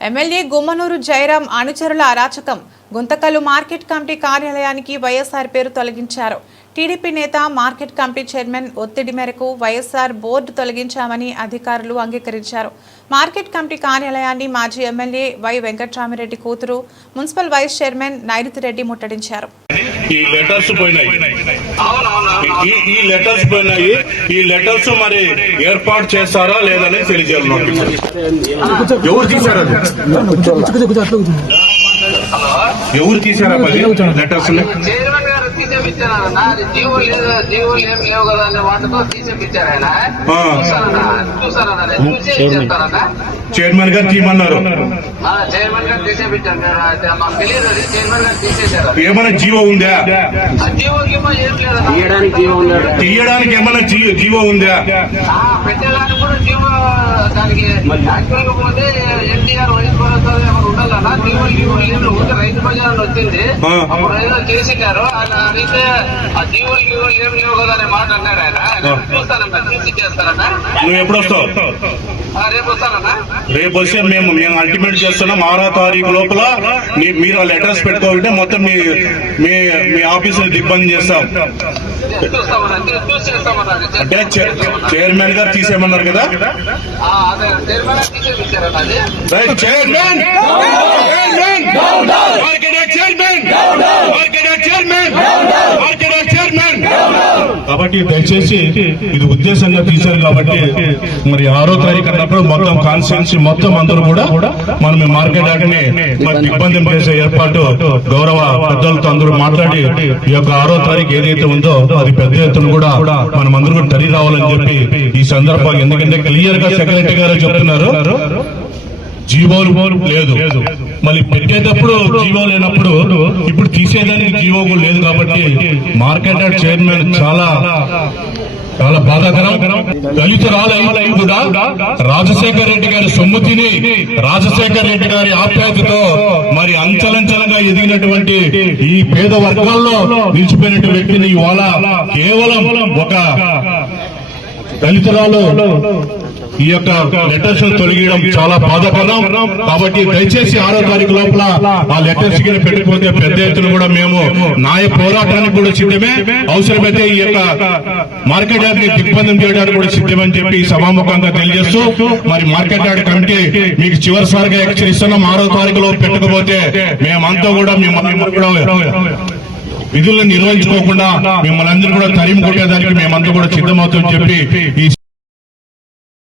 MLA Gummanuru Jayaram అనుచరుల అరాచకం. Guntakal market committee కార్యాలయానికి వైఎస్ఆర్ పేరు తొలగించారు. టీడీపీ నేత మార్కెట్ కమిటీ చైర్మన్ ఒత్తిడి మేరకు వైఎస్ఆర్ బోర్డు తొలగించామని అధికారులు అంగీకరించారు. మార్కెట్ కమిటీ కార్యాలయాన్ని మాజీ ఎమ్మెల్యే వై వెంకట్రామిరెడ్డి కూతురు మున్సిపల్ వైస్ చైర్మన్ నైరుతి రెడ్డి ముట్టడించారు. ఈ లెటర్స్ పోయినాయి. ఈ లెటర్స్ మరి ఏర్పాటు చేస్తారా లేదని తెలియజేయాలి. ఎవరు తీశారు? ఎవరు తీశారా లెటర్స్? చైర్మన్ గారు తీయమన్నారు. ఏమైనా జీవో ఉందా? తీయడానికి ఏమైనా జీవో ఉందా? పెట్టేదానికి కూడా జీవో దానికి యాక్చువల్ గా పోతే ఎన్టీఆర్ వైఎస్ ఉండాలన్నా జీవోలు రైతు బజార్ వచ్చింది. అప్పుడు ఏదో చేసినారు. ఆయన అడిగితే ఆ జీవోలు ఏం లేవు కదా అనే మాట అన్నాడు. ఆయన చూస్తానన్నా, తీసి చేస్తానన్నా. నువ్వు ఎప్పుడు వస్తావు? రేపు వస్తానన్నా. రేపు వస్తే మేము అల్టిమేట్ చేస్తున్నాం. 6వ తారీఖు లోపల మీరు ఆ లెటర్స్ పెట్టుకోవాలంటే మొత్తం మీ ఆఫీస్ దిగ్బంధం చేస్తాం. అంటే చైర్మన్ గారు తీసేయమన్నారు కదా? కాబట్టి దయచేసి ఇది ఉద్దేశంగా తీశారు. కాబట్టి మరి 6వ తారీఖు అన్నప్పుడు మొత్తం కాన్స్టిట్యున్సీ మొత్తం అందరూ కూడా మనం మార్కెట్ యార్డ్ ని దిగ్బంధం చేసే ఏర్పాటు గౌరవ పెద్దలతో అందరూ మాట్లాడి ఈ యొక్క 6వ తారీఖు ఏదైతే ఉందో అది పెద్ద ఎత్తున కూడా మనం అందరూ కూడా తరి రావాలని చెప్పి ఈ సందర్భంగా, ఎందుకంటే క్లియర్ గా సెక్రటరీ గారు చెప్తున్నారు జీవోలు లేదు. మళ్ళీ పెట్టేటప్పుడు జీవో లేనప్పుడు ఇప్పుడు తీసేదానికి జీవో లేదు. కాబట్టి మార్కెట్ యార్డ్ చైర్మన్ చాలా బాధాకరం. దళితురాలు కూడా రాజశేఖర రెడ్డి గారి సొమ్ము తిని రాజశేఖర రెడ్డి గారి ఆప్యాయతతో మరి అంచలంచలంగా ఎదిగినటువంటి ఈ పేద వర్గాల్లో నిలిచిపోయినటువంటి వ్యక్తిని ఇవాళ కేవలం ఒక దళితురాలు ఈ యొక్క లెటర్స్ తొలగియడం చాలా బాధాకరం. కాబట్టి దయచేసి 6వ తారీఖు లోపల ఆ లెటర్స్ కింద పెట్టిపోతే పెద్ద ఎత్తున కూడా మేము న్యాయ పోరాటానికి కూడా సిద్ధమే. అవసరమైతే ఈ యొక్క మార్కెట్ యార్డ్ ని దిగ్బంధం చేయడానికి కూడా సిద్ధమని చెప్పి సభాముఖంగా తెలియజేస్తూ మరి మార్కెట్ యార్డ్ కమిటీ మీకు చివరిసారిగా హెచ్చరిస్తున్నాం. 6వ తారీఖులో పెట్టకపోతే మేమంతా కూడా విధులను నిర్వహించుకోకుండా మిమ్మల్ని అందరూ కూడా తరిమి కొట్టేదానికి మేమంతా కూడా సిద్ధమవుతామని చెప్పి ఈ